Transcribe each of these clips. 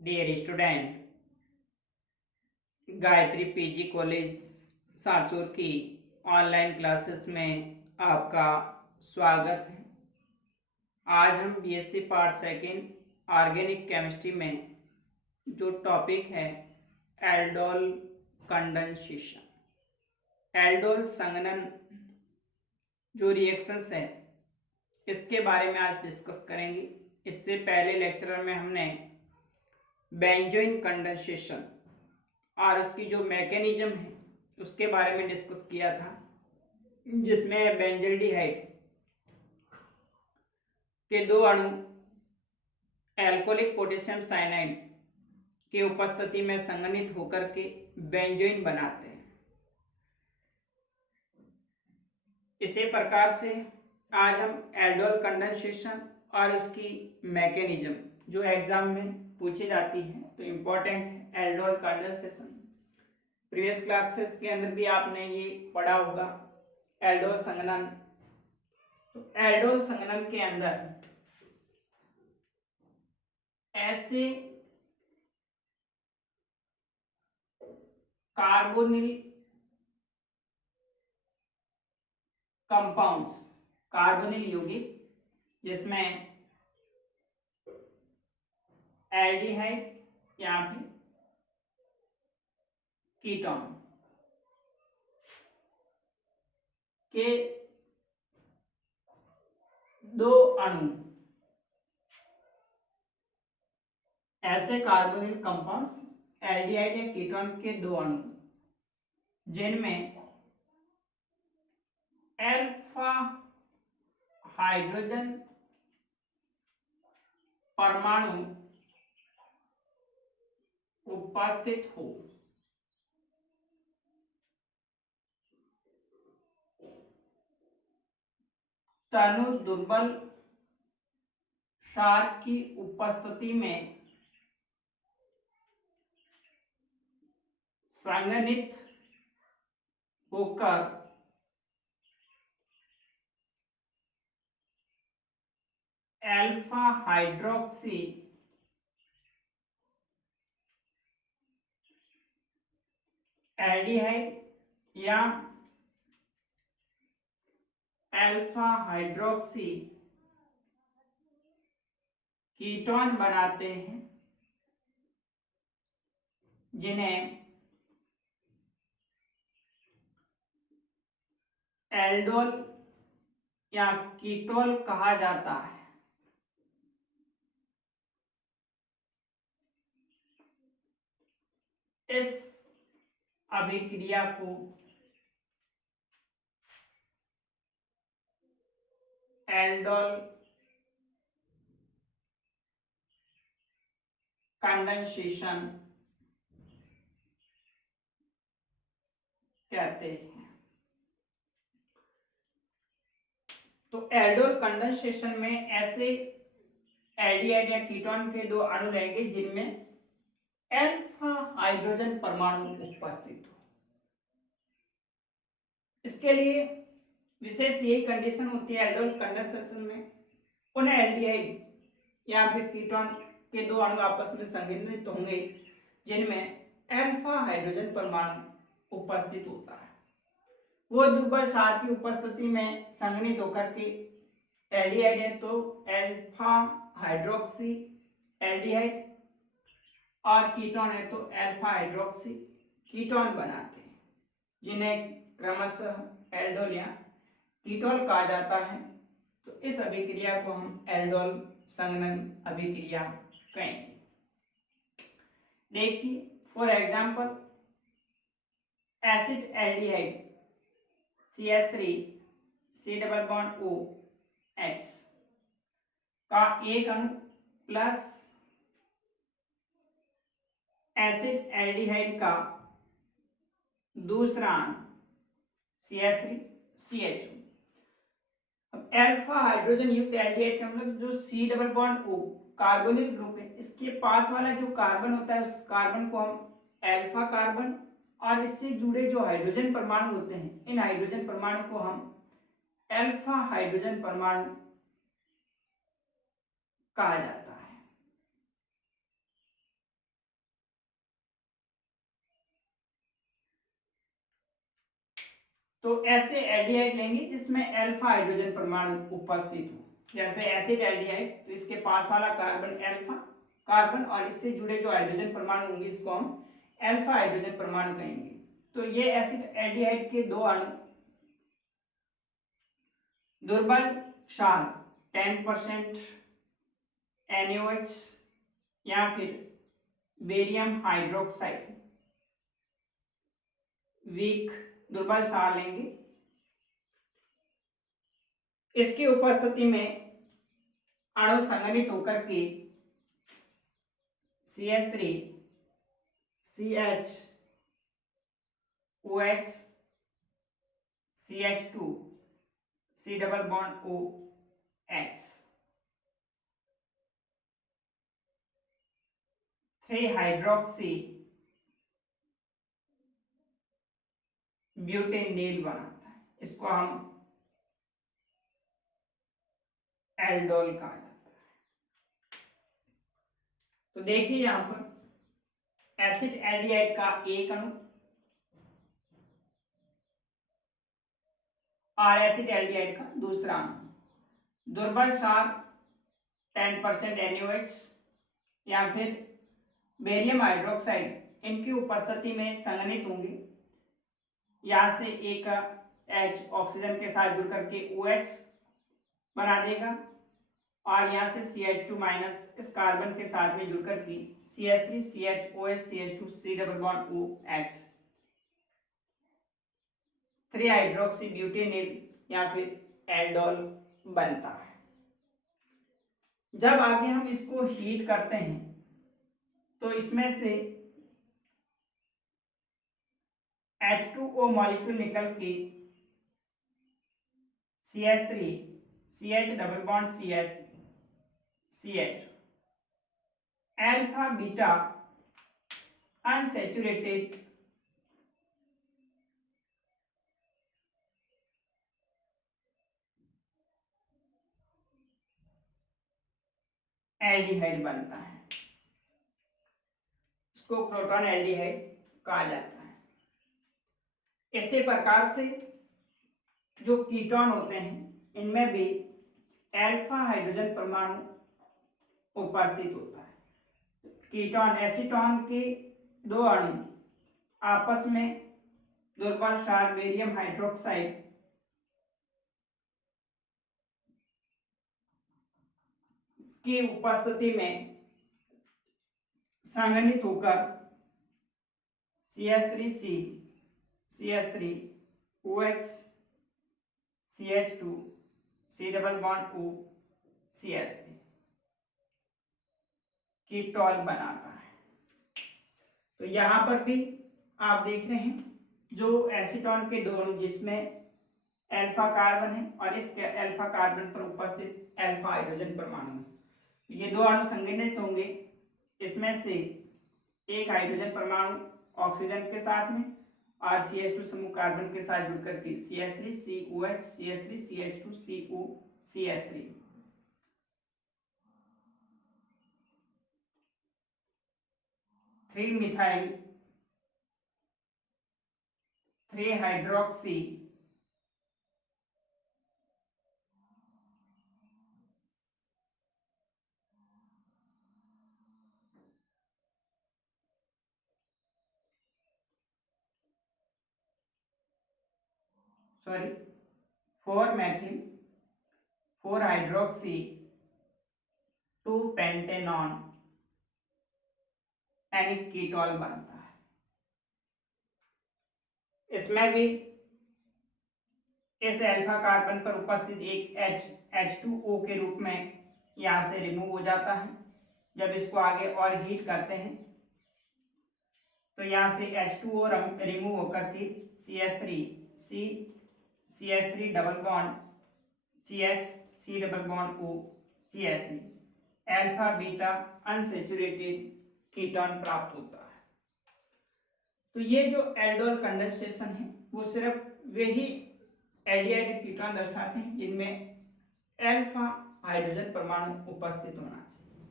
Dear student, Gayatri PG college Sanchore की online classes में आपका स्वागत है। आज हम BSc part second organic chemistry में जो टॉपिक है एल्डोल कंडेंसेशन, एल्डोल संघनन जो रिएक्शंस है इसके बारे में आज डिस्कस करेंगे। इससे पहले लेक्चर में हमने बेंजोइन कंडेंसेशन और उसकी जो मैकेनिज्म है उसके बारे में डिस्कस किया था, जिसमें बेंजल्डिहाइड के दो अणु एल्कोहलिक पोटेशियम साइनाइड के उपस्थिति में संघनित होकर के बेंजोइन बनाते हैं। इसी प्रकार से आज हम एल्डोल कंडेंसेशन और उसकी मैकेनिज्म जो एग्जाम में पूछी जाती है तो इम्पोर्टेंट है एल्डोल कंडेंसेशन। प्रीवियस क्लासेस के अंदर भी आपने ये पढ़ा होगा एल्डोल संघनन। तो एल्डोल संघनन के अंदर ऐसे कार्बोनिल कंपाउंड्स, कार्बोनिल यौगिक जिसमें एल्डिहाइड या फिर कीटोन के दो अणु, ऐसे कार्बोनिल कंपाउंड्स एल्डिहाइड या कीटोन के दो अणु जिनमें अल्फा हाइड्रोजन परमाणु उपस्थित हो, तनु दुर्बल क्षार की उपस्थिति में संघनित होकर अल्फा हाइड्रोक्सी एल्डिहाइड या अल्फा हाइड्रोक्सी कीटोन बनाते हैं, जिन्हें एल्डोल या कीटोल कहा जाता है। इस अभिक्रिया को एल्डोल कंडेंसेशन कहते हैं। तो एल्डोल कंडेंसेशन में ऐसे एल्डिहाइड या कीटोन के दो अणु रहेंगे जिनमें अल्फा हाइड्रोजन परमाणु उपस्थित हो। इसके लिए विशेष यही कंडीशन होती है एल्डोल कंडेंसेशन में, उन एल्डिहाइड या फिर कीटोन के दो अणु आपस में संघनित होंगे जिनमें अल्फा हाइड्रोजन परमाणु उपस्थित होता है। वो दुर्बल क्षार की उपस्थिति में संघनित होकर के एल्डिहाइड है तो अल्फा हाइड्रोक्सी एल्डिहाइड और कीटोन है तो अल्फा हाइड्रोक्सी कीटोन बनाते हैं, जिन्हें क्रमशः एल्डोल या कीटोल कहा जाता है। तो इस अभिक्रिया को हम एल्डोल संघनन अभिक्रिया कहेंगे। देखिए for example acid aldehyde CH3 C double bond OH का एक अणु प्लस एसिड एल्डिहाइड का दूसरा अणु CH3 CHO। अब अल्फा हाइड्रोजन युक्त एल्डिहाइड का मतलब जो C double bond O carbonyl group है, इसके पास वाला जो कार्बन होता है उस कार्बन को हम अल्फा कार्बन और इससे जुड़े जो हाइड्रोजन परमाणु होते हैं इन हाइड्रोजन परमाणु को हम अल्फा हाइड्रोजन परमाणु कहा जाता है। तो ऐसे एल्डिहाइड लेंगे जिसमें अल्फा हाइड्रोजन परमाणु उपस्थित हो। जैसे एसिड एल्डिहाइड, तो इसके पास वाला कार्बन अल्फा कार्बन और इससे जुड़े जो हाइड्रोजन परमाणु होंगे इसको हम अल्फा हाइड्रोजन परमाणु कहेंगे। तो ये एसिड एल्डिहाइड के दो अणु दुर्बल क्षार 10% NaOH या फिर बेरियम हाइड्रोक्साइड वीक दुर्बल क्षार लेंगे। इसकी उपस्थिति में अणु संघनित होकर के CH3 CH OH CH2 C double bond OH 3 hydroxy butenyl बनाता है। इसको हम एल्डोल कहा जाता है। तो देखिए यहां पर एसिड एल्डिहाइड का एक अणु और एसिड एल्डिहाइड का दूसरा अणु दुर्बल क्षार 10% NaOH या फिर बेरियम हाइड्रोक्साइड इनकी उपस्थिति में संघनित होंगे। यहाँ से एक H ऑक्सीजन के साथ जुड़ करके OH बना देगा और यहाँ से CH2 माइनस इस कार्बन के साथ में जुड़ करके CH3 CHOH CH2 C double bond OH 3 hydroxy butenyl या फिर एल्डोल बनता है। जब आगे हम इसको हीट करते हैं तो इसमें से H2O मॉलिक्यूल निकल के CH3 CH double bond CH CH alpha beta unsaturated aldehyde बनता है। इसको प्रोटॉन एल्डिहाइड कहा जाता है। इसी प्रकार से जो कीटोन होते हैं इनमें भी अल्फा हाइड्रोजन परमाणु उपस्थित होता है। कीटोन एसीटोन के दो अणु आपस में दुर्बल क्षार बेरियम हाइड्रोक्साइड की उपस्थिति में संघनित होकर CH3C CH3 OH CH2 C double bond O CH3 ketol बनाता है। तो यहाँ पर भी आप देख रहे हैं जो एसीटोन के दो अणु जिसमें अल्फा कार्बन है और इस अल्फा कार्बन पर उपस्थित अल्फा हाइड्रोजन परमाणु है। ये दो अणु संघनित होंगे। इसमें से एक हाइड्रोजन परमाणु ऑक्सीजन के साथ में और CH2 समूह कार्बन के साथ जुड़ करके CH3 COH CH3 CH2 CO CH3 3 methyl 3 hydroxy sorry 4 Maithil 4 hydroxy 2 pentanone यानी कीटोल बनता है। इसमें भी इस अल्फा कार्बन पर उपस्थित एक H2O के रूप में यहाँ से रिमूव हो जाता है। जब इसको आगे और हीट करते हैं तो यहाँ से H2O रिमूव होकर के CH3 double bond CH C double bond O CH3 alpha beta unsaturated ketone प्राप्त होता है। तो ये जो एल्डोल कंडेंसेशन है वो सिर्फ वही एल्डिहाइड कीटोन दर्शाते हैं जिनमें अल्फा हाइड्रोजन परमाणु उपस्थित होना चाहिए।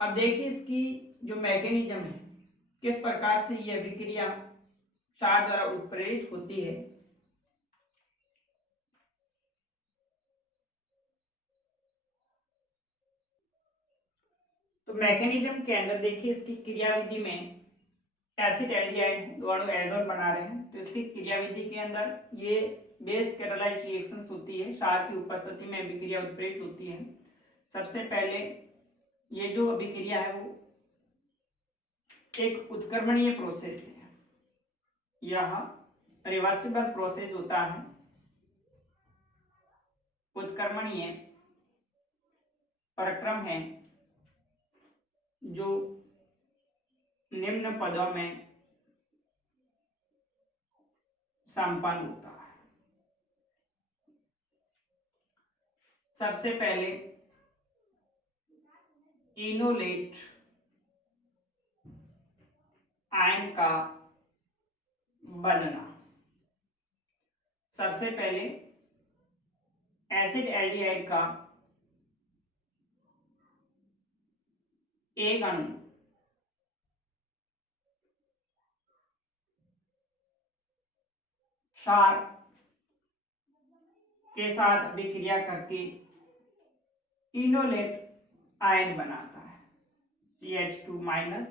अब देखिए इसकी जो मैकेनिज्म है किस प्रकार से यह अभिक्रिया क्षार द्वारा उत्प्रेरित होती है। तो मैकेनिज्म के अंदर देखिए, इसकी क्रियाविधि में एसिड एल्डिहाइड दो अणु एल्डोल बना रहे हैं, तो इसकी क्रियाविधि के अंदर ये बेस कैटालाइज रिएक्शंस होती है, क्षार की उपस्थिति में अभिक्रिया उत्प्रेरित होती है। सबसे पहले ये जो अभिक्रिया है वो एक उत्क्रमणीय प्रोसेस है, यह रिवर्सिबल प्रोसेस होता है। उत्क्रमणीय प्रक्रम है जो निम्न पदों में संपन्न होता है। सबसे पहले इनोलेट आयन का बनना। सबसे पहले एसिड एल्डिहाइड का एक अणु क्षार के साथ अभिक्रिया करके इनोलेट आयन बनाता है, CH2 minus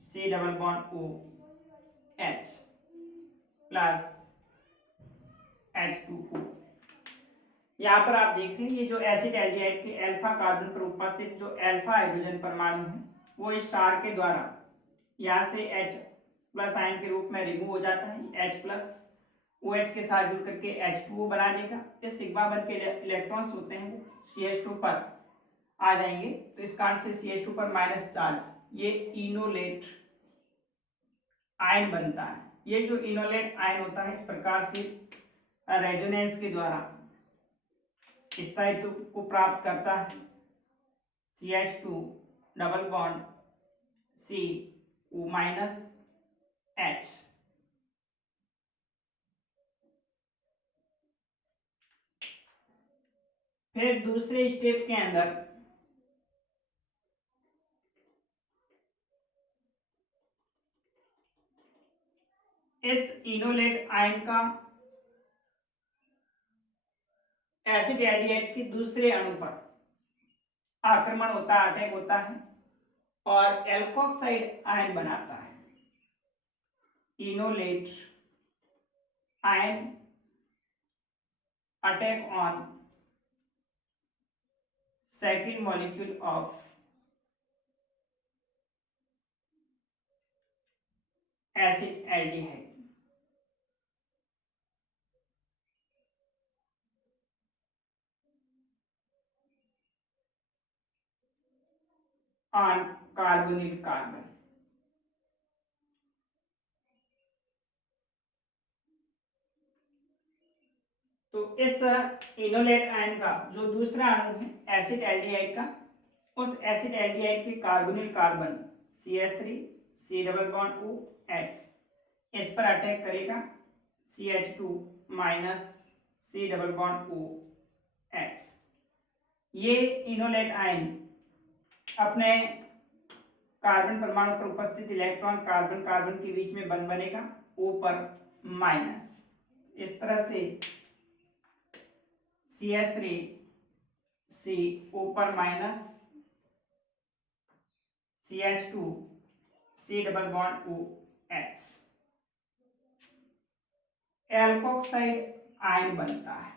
C double bond OH plus H2O। यहाँ पर आप देख रहे हैं ये जो एसिड एल्डिहाइड के अल्फा कार्बन पर उपस्थित जो अल्फा हाइड्रोजन परमाणु है वो इस क्षार के द्वारा यहाँ से H प्लस आयन के रूप में रिमूव हो जाता है। H प्लस OH के साथ जुड़ करके H2O बना देगा। इस सिग्मा बंध के इलेक्ट्रॉन्स होते हैं CH2 पर आ जाएंगे, तो इस कारण से CH2 पर माइनस चार्ज, ये इनोलेट आयन बनता है। ये जो इनोलेट आयन होता है इस प्रकार से रेजोनेंस के द्वारा स्थायित्व को प्राप्त करता है। CH2 double bond CO minus H। फिर दूसरे स्टेप के अंदर इस इनोलेट आयन का एसिड एल्डिहाइड के दूसरे अणु पर आक्रमण होता है, अटैक होता है और एल्कोक्साइड आयन बनाता है। Enolate ion attack on second molecule of acid aldehyde. On carbonyl carbon. तो इस इनोलेट आयन का जो दूसरा अणु है एसिड एल्डिहाइड का, उस एसिड एल्डिहाइड के carbonyl carbon CH3 C double bond OH इस पर अटैक करेगा, CH2 minus C double bond OH। ये इनोलेट आयन अपने कार्बन परमाणु पर उपस्थित इलेक्ट्रॉन कार्बन कार्बन के बीच में बंध बनेगा O पर माइनस। इस तरह से CH3 C O पर minus, CH2 C double bond OH alkoxide ion बनता है।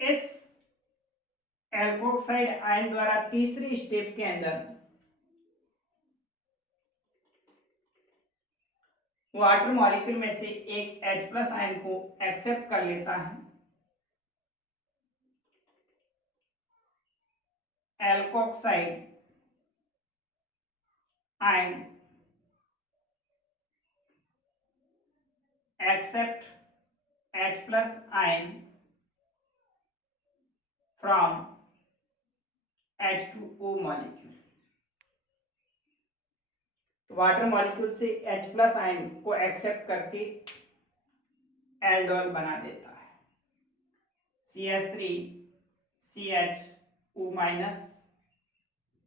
इस एल्कोक्साइड आयन द्वारा तीसरी स्टेप के अंदर वाटर मॉलिक्यूल में से एक H प्लस आयन को एक्सेप्ट कर लेता है। Alkoxide ion accept H plus ion from H2O molecule. Water molecule से H प्लस आयन को एक्सेप्ट करके एल्डोल बना देता है। CH3 CHO minus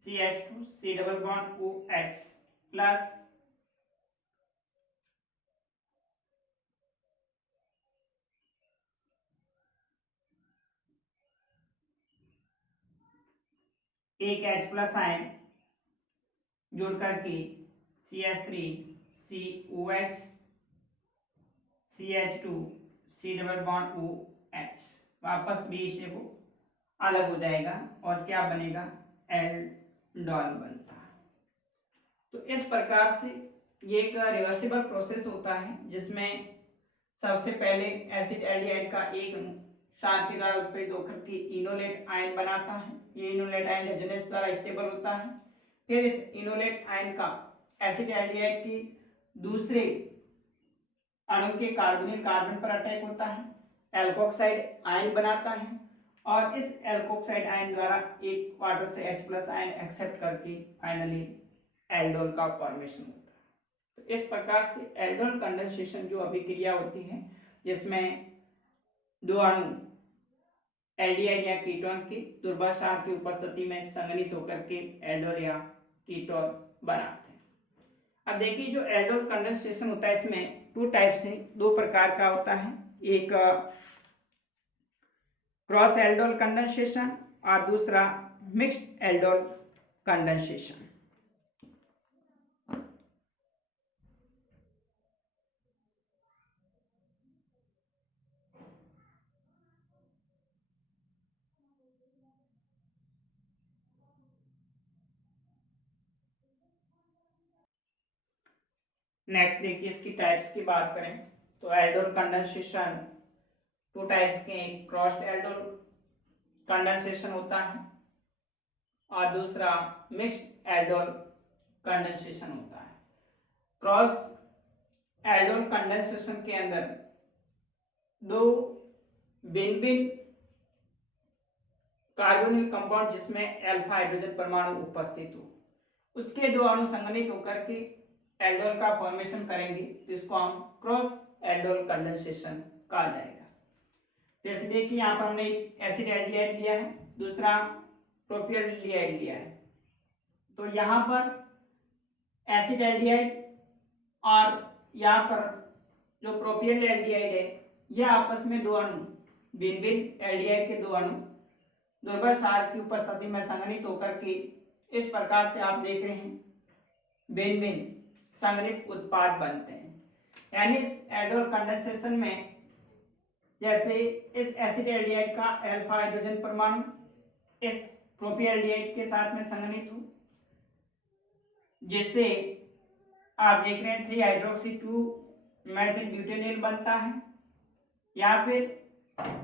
CH2 C double bond OH plus एक H प्लस आयन जोड़ करके CH3 COH CH2 C double bond OH वापस B से वो अलग हो जाएगा और क्या बनेगा एल्डोल बनता है। तो इस प्रकार से ये एक रिवर्सिबल प्रोसेस होता है जिसमें सबसे पहले एसिड एल्डिहाइड का एक क्षार के द्वारा उत्प्रेरित होकर के इनोलेट आयन बनाता है। ये इनोलेट आयन रेजोनेंस द्वारा स्टेबल होता है। फिर इस इनोलेट आयन का एसिड एल्डिहाइड की दूसरे अणु के कार्बोनिल कार्बन पर अटैक होता है, एल्कोक्साइड आयन बनाता है और इस एल्कोक्साइड आयन द्वारा एक वाटर से H प्लस आयन एक्सेप्ट करके फाइनली एल्डोल का फॉर्मेशन होता है। तो इस प्रकार से एल्डोल कंडेंसेशन जो अभिक्रिया होती है जिसमें दो अणु एल्डिहाइड या कीटोन की दुर्बल क्षार की उपस्थिति में संघनित होकर के एल्डोल या कीटोन बनाते हैं। अब देखिए जो एल्डोल कंडेंसेशन होता है इसमें टू टाइप्स है, दो प्रकार का होता है। एक क्रॉस एल्डोल कंडेंसेशन और दूसरा मिक्स्ड एल्डोल कंडेंसेशन। नेक्स्ट देखिए इसकी टाइप्स की बात करें तो एल्डोल कंडेंसेशन टू टाइप्स के, क्रॉस्ड एल्डोल कंडेंसेशन होता है और दूसरा मिक्स्ड एल्डोल कंडेंसेशन होता है। क्रॉस एल्डोल कंडेंसेशन के अंदर दो भिन्न भिन्न कार्बोनिल कंपाउंड जिसमें अल्फा हाइड्रोजन परमाणु उपस्थित हो, उसके दो अणु संघनित होकर के एल्डोल का फॉर्मेशन करेंगे, जिसको हम क्रॉस एल्डोल कंडेंसेशन कहा जाएगा। जैसे देखिए यहाँ पर हमने एसिड एल्डिहाइड लिया है, दूसरा प्रोपियल एल्डिहाइड लिया है। तो यहाँ पर एसिड एल्डिहाइड और यहाँ पर जो प्रोपियल एल्डिहाइड है यह आपस में दो अणु भिन्न भिन्न एल्डिहाइड के दो अणु दुर्बल क्षार की उपस्थिति में संघनित होकर के इस प्रकार से आप देख रहे हैं भिन्न भिन्न संघनित उत्पाद बनते हैं। यानी इस एल्डोल कंडेंसेशन में जैसे इस एसिड एल्डिहाइड का अल्फा हाइड्रोजन परमाणु इस प्रोपियल एल्डिहाइड के साथ में संघनित हो, जिससे आप देख रहे हैं 3 हाइड्रोक्सी 2 मेथिल ब्यूटेनिल बनता है, या फिर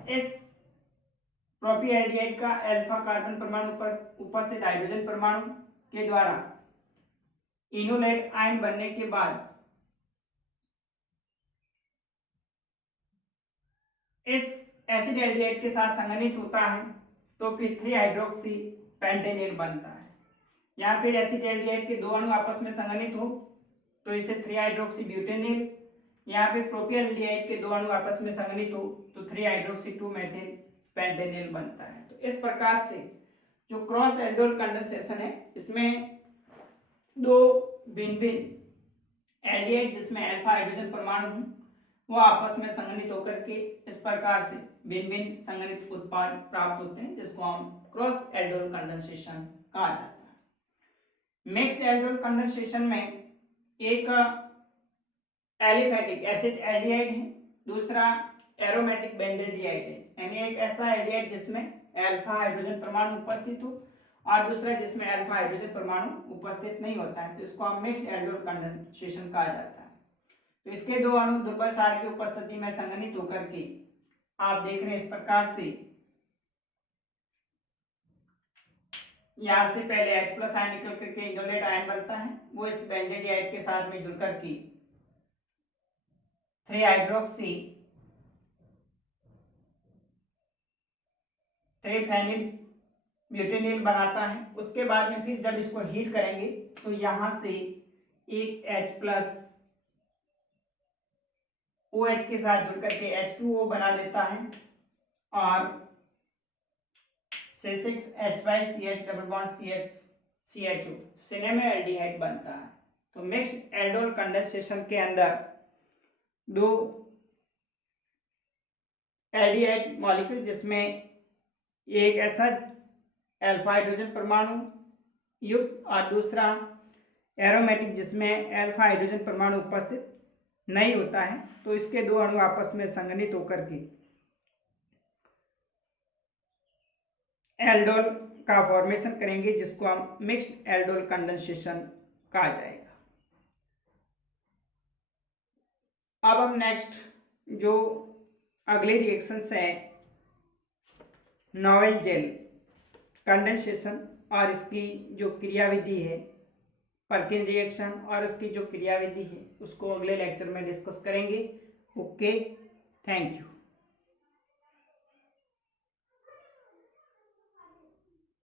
इस प्रोपियल एल्डिहाइड का अल्फा कार्बन परमाणु उपस्थित हाइड्रोजन परमाणु के द्वारा इनोलेट आयन बनने के बाद इस एसिड एल्डिहाइड के साथ संघनित होता है तो फिर 3 हाइड्रोक्सी पेंटेनिल बनता है। यहाँ फिर एसिड एल्डिहाइड के दो अणु आपस में संघनित हो तो इसे 3 हाइड्रोक्सी ब्यूटेनिल, यहाँ पे प्रोपियल एल्डिहाइड के दो अणु आपस में संघनित हो तो 3 हाइड्रोक्सी 2 मेथिल पेंटेनिल बनता है। तो इस प्रकार से जो क्रॉस एल्डोल कंडेंसेशन है इसमें दो भिन्न भिन्न एल्डिहाइड जिसमें अल्फा हाइड्रोजन परमाणु हो वो आपस में संघनित होकर के इस प्रकार से भिन्न भिन्न संघनित उत्पाद प्राप्त होते हैं, जिसको हम क्रॉस एल्डोल कंडेंसेशन कहा जाता है। मिक्स्ड एल्डोल कंडेंसेशन में एक एलिफेटिक एसिड एल्डिहाइड है, दूसरा एरोमेटिक बेंजल्डिहाइड है। यानी एक ऐसा एल्डिहाइड जिसमें अल्फा हाइड्रोजन परमाणु उपस्थित हो और दूसरा जिसमें अल्फा हाइड्रोजन परमाणु उपस्थित नहीं होता है, तो इसको हम मिक्स्ड एल्डोल कंडेंसेशन कहा जाता है। तो इसके दो अणु दुर्बल क्षार की उपस्थिति में संघनित होकर के आप देख रहे हैं इस प्रकार से यहां से पहले H प्लस आयन निकल करके इनोलेट आयन बनता है, वो इस बेंजल्डिहाइड के साथ में जुड़ करके 3 हाइड्रोक्सी 3 फेनिल ब्यूटेनिल बनाता है। उसके बाद में फिर जब इसको हीट करेंगे तो यहां से एक H प्लस OH के साथ जुड़ करके H2O बना देता है और C6H5CH डबल बॉन्ड CHO सिनेमाल्डिहाइड बनता है। तो मिक्स्ड एल्डोल कंडेंसेशन के अंदर दो एल्डिहाइड मॉलिक्यूल जिसमें एक ऐसा अल्फा हाइड्रोजन परमाणु युक्त और दूसरा एरोमेटिक जिसमें अल्फा हाइड्रोजन परमाणु उपस्थित नहीं होता है, तो इसके दो अणु आपस में संघनित होकर के एल्डोल का फॉर्मेशन करेंगे, जिसको हम मिक्स्ड एल्डोल कंडेंसेशन कहा जाएगा। अब हम नेक्स्ट जो अगले रिएक्शंस हैं नॉवेल जेल कंडेंसेशन और इसकी जो क्रियाविधि है पर्किन रिएक्शन और उसकी जो क्रियाविधि है उसको अगले लेक्चर में डिस्कस करेंगे। Okay, thank you.